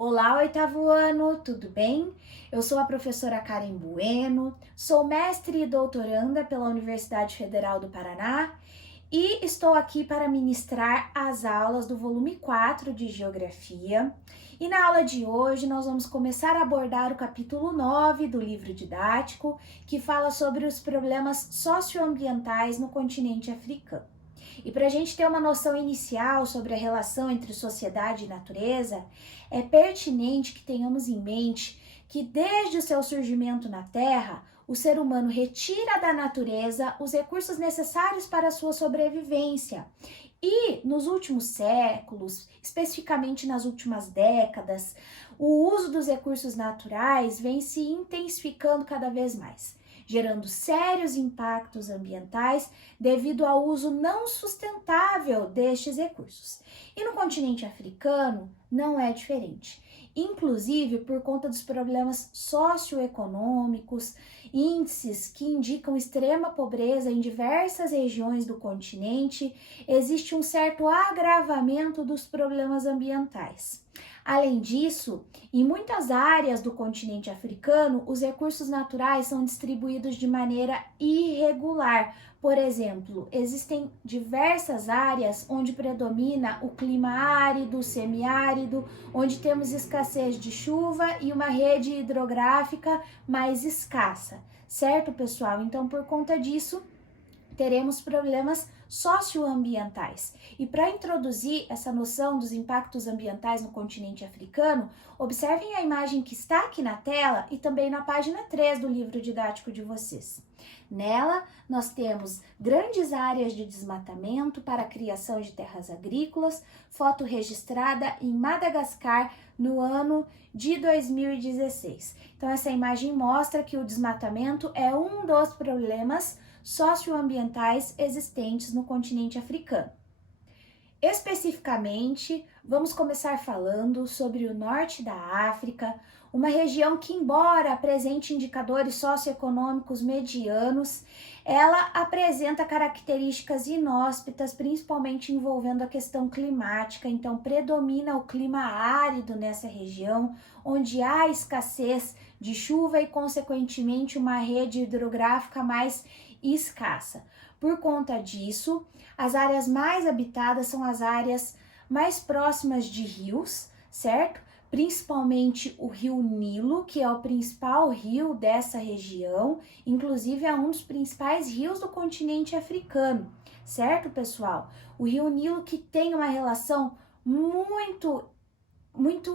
Olá, oitavo ano, tudo bem? Eu sou a professora Karen Bueno, sou mestre e doutoranda pela Universidade Federal do Paraná e estou aqui para ministrar as aulas do volume 4 de Geografia. E na aula de hoje nós vamos começar a abordar o capítulo 9 do livro didático, que fala sobre os problemas socioambientais no continente africano. E para a gente ter uma noção inicial sobre a relação entre sociedade e natureza, é pertinente que tenhamos em mente que desde o seu surgimento na Terra, o ser humano retira da natureza os recursos necessários para a sua sobrevivência. E nos últimos séculos, especificamente nas últimas décadas, o uso dos recursos naturais vem se intensificando cada vez mais, gerando sérios impactos ambientais devido ao uso não sustentável destes recursos. E no continente africano não é diferente. Inclusive por conta dos problemas socioeconômicos, índices que indicam extrema pobreza em diversas regiões do continente, existe um certo agravamento dos problemas ambientais. Além disso, em muitas áreas do continente africano, os recursos naturais são distribuídos de maneira irregular. Por exemplo, existem diversas áreas onde predomina o clima árido, semiárido, onde temos escassez de chuva e uma rede hidrográfica mais escassa, certo, pessoal? Então, por conta disso, teremos problemas socioambientais. E para introduzir essa noção dos impactos ambientais no continente africano, observem a imagem que está aqui na tela e também na página 3 do livro didático de vocês. Nela, nós temos grandes áreas de desmatamento para a criação de terras agrícolas, foto registrada em Madagascar no ano de 2016. Então, essa imagem mostra que o desmatamento é um dos problemas socioambientais existentes no continente africano. Especificamente, vamos começar falando sobre o norte da África, uma região que, embora apresente indicadores socioeconômicos medianos, ela apresenta características inóspitas, principalmente envolvendo a questão climática. Então, predomina o clima árido nessa região, onde há escassez de chuva e, consequentemente, uma rede hidrográfica mais escassa. Por conta disso, as áreas mais habitadas são as áreas mais próximas de rios, certo? Principalmente o rio Nilo, que é o principal rio dessa região, inclusive é um dos principais rios do continente africano, certo, pessoal? O rio Nilo que tem uma relação muito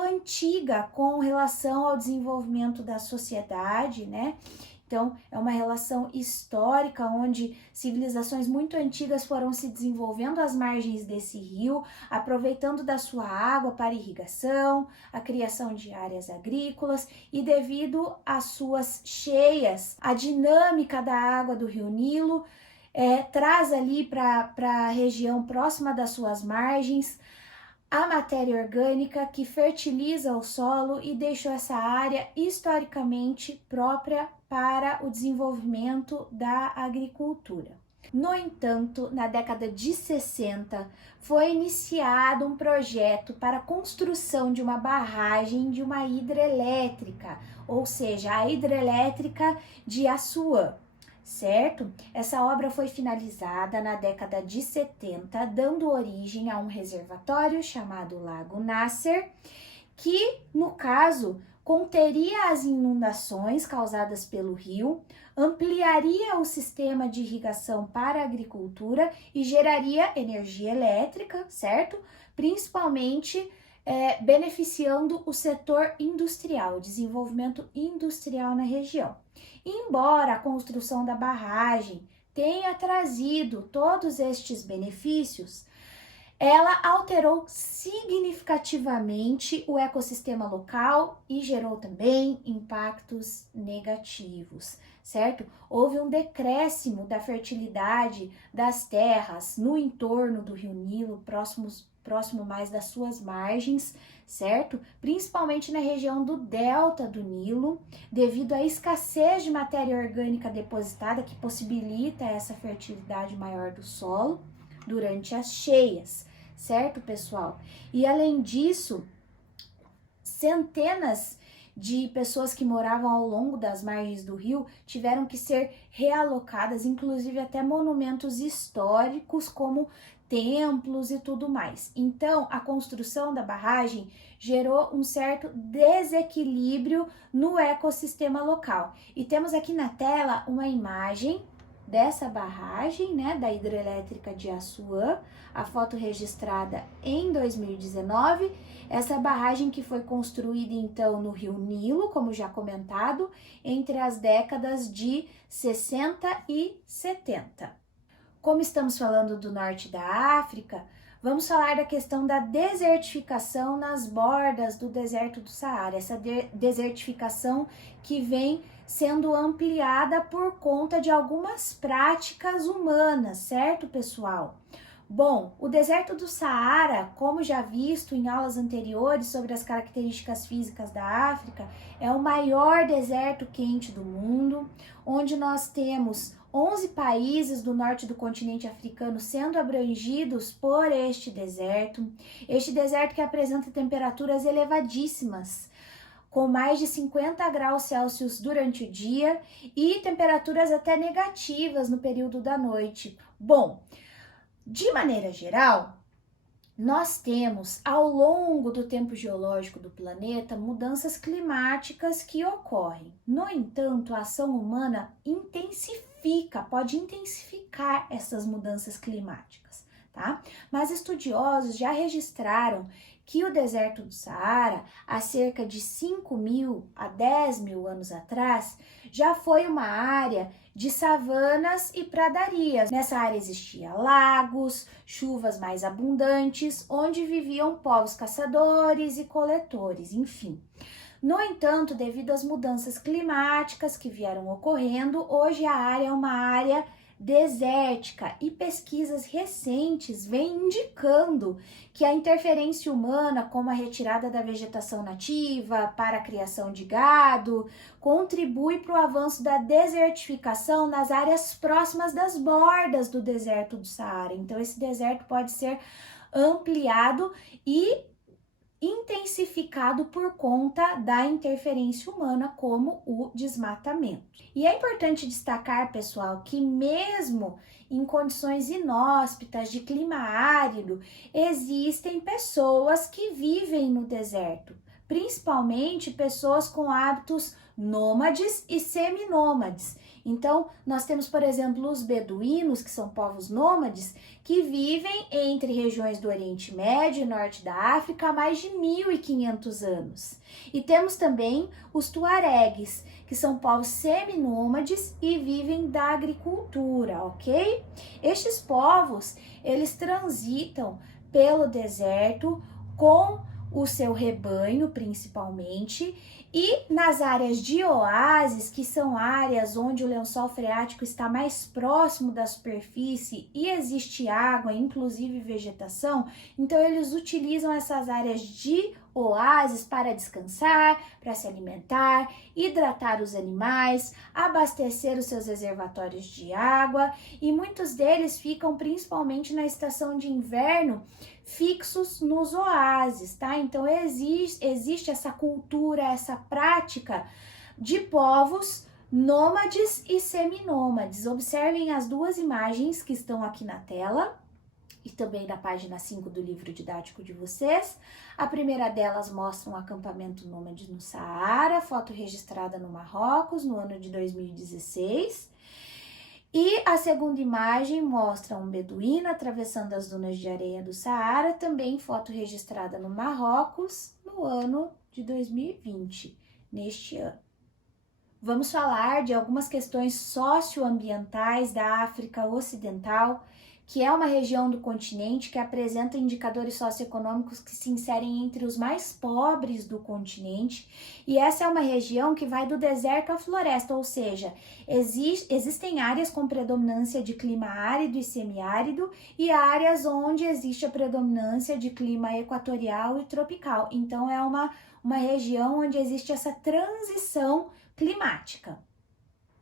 antiga com relação ao desenvolvimento da sociedade, né? Então, é uma relação histórica onde civilizações muito antigas foram se desenvolvendo às margens desse rio, aproveitando da sua água para irrigação, a criação de áreas agrícolas e devido às suas cheias, a dinâmica da água do rio Nilo traz ali para a região próxima das suas margens a matéria orgânica que fertiliza o solo e deixou essa área historicamente própria para o desenvolvimento da agricultura. No entanto, na década de 60, foi iniciado um projeto para a construção de uma barragem de uma hidrelétrica, ou seja, a hidrelétrica de Assuã, certo? Essa obra foi finalizada na década de 70, dando origem a um reservatório chamado Lago Nasser, que, no caso, conteria as inundações causadas pelo rio, ampliaria o sistema de irrigação para a agricultura e geraria energia elétrica, certo? Principalmente beneficiando o setor industrial, o desenvolvimento industrial na região. Embora a construção da barragem tenha trazido todos estes benefícios, ela alterou significativamente o ecossistema local e gerou também impactos negativos, certo? Houve um decréscimo da fertilidade das terras no entorno do rio Nilo, próximo mais das suas margens, certo? Principalmente na região do delta do Nilo, devido à escassez de matéria orgânica depositada que possibilita essa fertilidade maior do solo durante as cheias, certo, pessoal? E além disso, Centenas de pessoas que moravam ao longo das margens do rio tiveram que ser realocadas, inclusive até monumentos históricos como templos e tudo mais. Então, a construção da barragem gerou um certo desequilíbrio no ecossistema local. E temos aqui na tela uma imagem dessa barragem, né, da hidrelétrica de Assuã, a foto registrada em 2019, essa barragem que foi construída então no Rio Nilo, como já comentado, entre as décadas de 60 e 70. Como estamos falando do norte da África, vamos falar da questão da desertificação nas bordas do deserto do Saara, essa desertificação que vem sendo ampliada por conta de algumas práticas humanas, certo, pessoal? Bom, o deserto do Saara, como já visto em aulas anteriores sobre as características físicas da África, é o maior deserto quente do mundo, onde nós temos 11 países do norte do continente africano sendo abrangidos por este deserto que apresenta temperaturas elevadíssimas, com mais de 50 graus Celsius durante o dia e temperaturas até negativas no período da noite. Bom, de maneira geral, nós temos ao longo do tempo geológico do planeta mudanças climáticas que ocorrem. No entanto, a ação humana pode intensificar essas mudanças climáticas, tá? Mas estudiosos já registraram que o deserto do Saara, há cerca de 5.000 a 10.000 anos atrás, já foi uma área de savanas e pradarias. Nessa área existia lagos, chuvas mais abundantes, onde viviam povos caçadores e coletores, enfim. No entanto, devido às mudanças climáticas que vieram ocorrendo, hoje a área é uma área desértica e pesquisas recentes vêm indicando que a interferência humana, como a retirada da vegetação nativa para a criação de gado, contribui para o avanço da desertificação nas áreas próximas das bordas do deserto do Saara. Então, esse deserto pode ser ampliado e intensificado por conta da interferência humana, como o desmatamento. E é importante destacar, pessoal, que mesmo em condições inóspitas de clima árido, existem pessoas que vivem no deserto, principalmente pessoas com hábitos nômades e seminômades. Então, nós temos, por exemplo, os beduínos, que são povos nômades, que vivem entre regiões do Oriente Médio e Norte da África há mais de 1.500 anos. E temos também os tuaregues, que são povos seminômades e vivem da agricultura, ok? Estes povos, eles transitam pelo deserto com o seu rebanho, principalmente, e nas áreas de oásis, que são áreas onde o lençol freático está mais próximo da superfície e existe água, inclusive vegetação, então eles utilizam essas áreas de oásis para descansar, para se alimentar, hidratar os animais, abastecer os seus reservatórios de água, e muitos deles ficam principalmente na estação de inverno fixos nos oásis, tá? Então existe essa cultura, essa prática de povos nômades e seminômades. Observem as duas imagens que estão aqui na tela e também na página 5 do livro didático de vocês. A primeira delas mostra um acampamento nômade no Saara, foto registrada no Marrocos no ano de 2016. E a segunda imagem mostra um beduíno atravessando as dunas de areia do Saara, também foto registrada no Marrocos no ano de 2020, neste ano. Vamos falar de algumas questões socioambientais da África Ocidental, que é uma região do continente que apresenta indicadores socioeconômicos que se inserem entre os mais pobres do continente, e essa é uma região que vai do deserto à floresta, ou seja, existem áreas com predominância de clima árido e semiárido e áreas onde existe a predominância de clima equatorial e tropical. Então é uma região onde existe essa transição climática.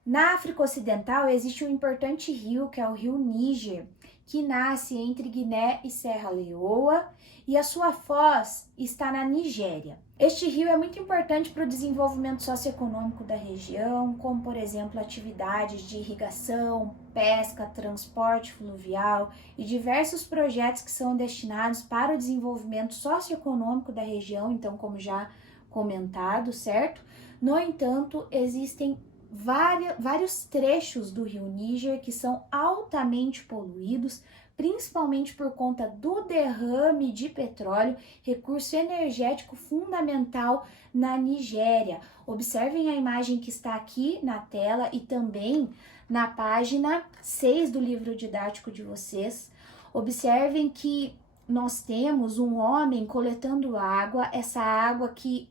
Na África Ocidental existe um importante rio, que é o rio Níger, que nasce entre Guiné e Serra Leoa, e a sua foz está na Nigéria. Este rio é muito importante para o desenvolvimento socioeconômico da região, como, por exemplo, atividades de irrigação, pesca, transporte fluvial e diversos projetos que são destinados para o desenvolvimento socioeconômico da região, então, como já comentado, certo? No entanto, existem vários trechos do rio Níger que são altamente poluídos, principalmente por conta do derrame de petróleo, recurso energético fundamental na Nigéria. Observem a imagem que está aqui na tela e também na página 6 do livro didático de vocês. Observem que nós temos um homem coletando água, essa água que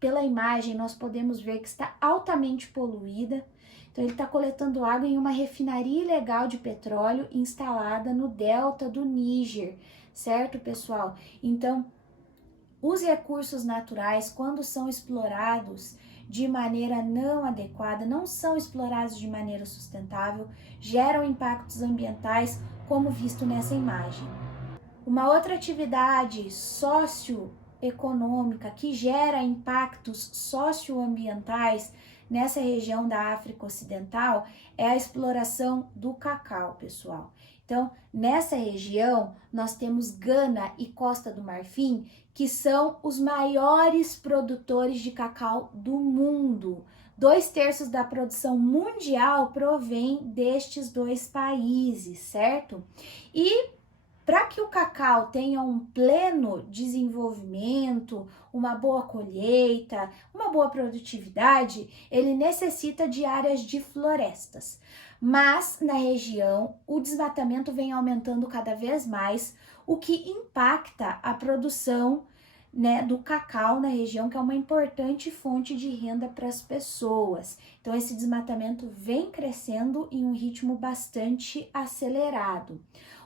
pela imagem nós podemos ver que está altamente poluída. Então ele está coletando água em uma refinaria ilegal de petróleo instalada no delta do Níger, certo, pessoal? Então, os recursos naturais, quando são explorados de maneira não adequada, não são explorados de maneira sustentável, geram impactos ambientais, como visto nessa imagem. Uma outra atividade socioeconômica que gera impactos socioambientais nessa região da África Ocidental é a exploração do cacau, pessoal. Então, nessa região, nós temos Gana e Costa do Marfim, que são os maiores produtores de cacau do mundo. 2/3 da produção mundial provém destes dois países, certo? E para que o cacau tenha um pleno desenvolvimento, uma boa colheita, uma boa produtividade, ele necessita de áreas de florestas. Mas na região, o desmatamento vem aumentando cada vez mais, o que impacta a produção, né, do cacau na região, que é uma importante fonte de renda para as pessoas. Então, esse desmatamento vem crescendo em um ritmo bastante acelerado.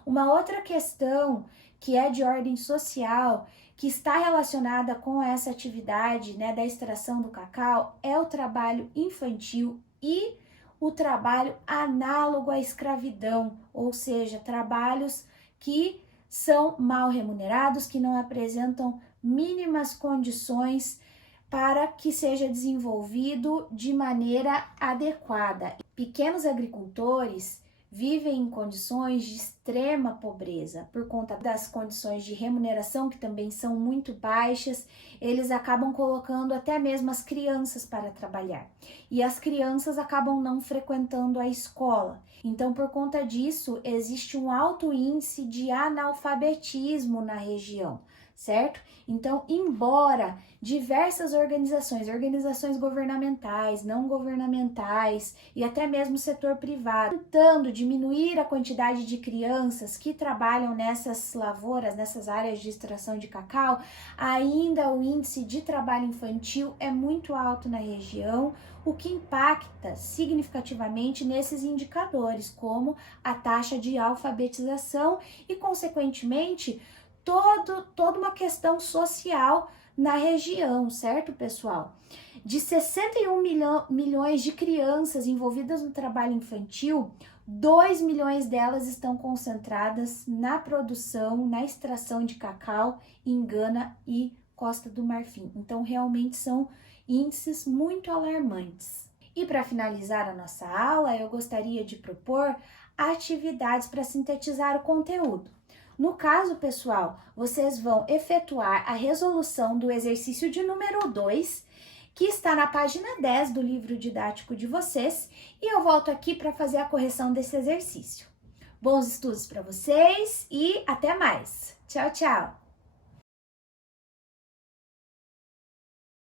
Uma outra questão que é de ordem social, que está relacionada com essa atividade, né, da extração do cacau, é o trabalho infantil e o trabalho análogo à escravidão, ou seja, trabalhos que são mal remunerados, que não apresentam mínimas condições para que seja desenvolvido de maneira adequada. Pequenos agricultores vivem em condições de extrema pobreza por conta das condições de remuneração, que também são muito baixas. Eles acabam colocando até mesmo as crianças para trabalhar e as crianças acabam não frequentando a escola. Então, por conta disso, existe um alto índice de analfabetismo na região, certo? Então, embora diversas organizações governamentais, não governamentais e até mesmo o setor privado, tentando diminuir a quantidade de crianças que trabalham nessas lavouras, nessas áreas de extração de cacau, ainda o índice de trabalho infantil é muito alto na região, o que impacta significativamente nesses indicadores, como a taxa de alfabetização e, consequentemente, toda uma questão social na região, certo, pessoal? De 61 milhões de crianças envolvidas no trabalho infantil, 2 milhões delas estão concentradas na produção, na extração de cacau em Gana e Costa do Marfim. Então, realmente são índices muito alarmantes. E para finalizar a nossa aula, eu gostaria de propor atividades para sintetizar o conteúdo. No caso, pessoal, vocês vão efetuar a resolução do exercício de número 2, que está na página 10 do livro didático de vocês, e eu volto aqui para fazer a correção desse exercício. Bons estudos para vocês e até mais! Tchau, tchau!